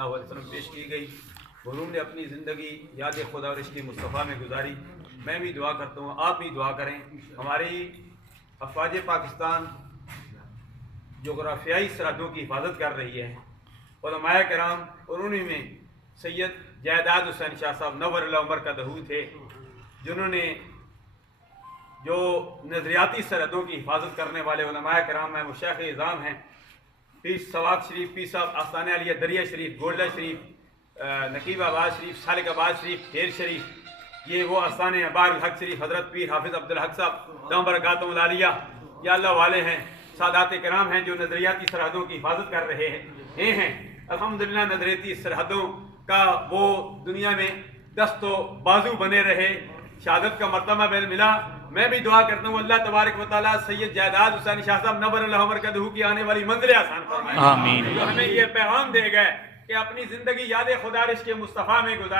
सल्लल्लाहु अलैहि वसल्लम पेश की गई। हुजूर ने अपनी ज़िंदगी याद खुदा और इश्क़ मुस्तफ़ा में गुजारी। मैं भी दुआ करता हूँ, आप भी दुआ करें। हमारी अफ़वाज पाकिस्तान जोग्राफियाई सरहदों की हिफाजत कर रही है। उलमाए किराम और उन्हीं में सैयद जायदाद हुसैन शाह साहब नव्वर उमर का दहू थे, जिन्होंने जो नज़रियाती सरहदों की हिफाजत करने वाले उलमाए किराम हैं, वो शेख इज़ाम हैं। पीर सवाक शरीफ, पीर साहब आस्ताने अलिया दरिया शरीफ, गोल्डा शरीफ, नकीब आबाद शरीफ, सालिक आबाद शरीफ, ढेर शरीफ, ये वो आस्ताने हैं। बारुल हक शरीफ, हज़रत पीर हाफिज़ अब्दुल हक साहब दाम बरकातुहुल आलिया, या अल्लाह वाले हैं, सादात किराम हैं जो नज़रियाती सरहदों की हिफाजत कर रहे हैं। अल्हम्दुलिल्लाह नज़रियाती सरहदों का वो दुनिया में दस्तो बाजू बने रहे, शहादत का मर्तबा मिला। मैं भी दुआ करता हूँ अल्लाह तबारक व तआला सैयद जायदाद हुसैन शाह साहब नव्वर उमर का दहू की आने वाली मंजिल आसान फरमाए। आमीन। जो हमें ये पैगाम दे गए कि अपनी ज़िंदगी याद खुदा और इश्क़ मुस्तफ़ा में गुजार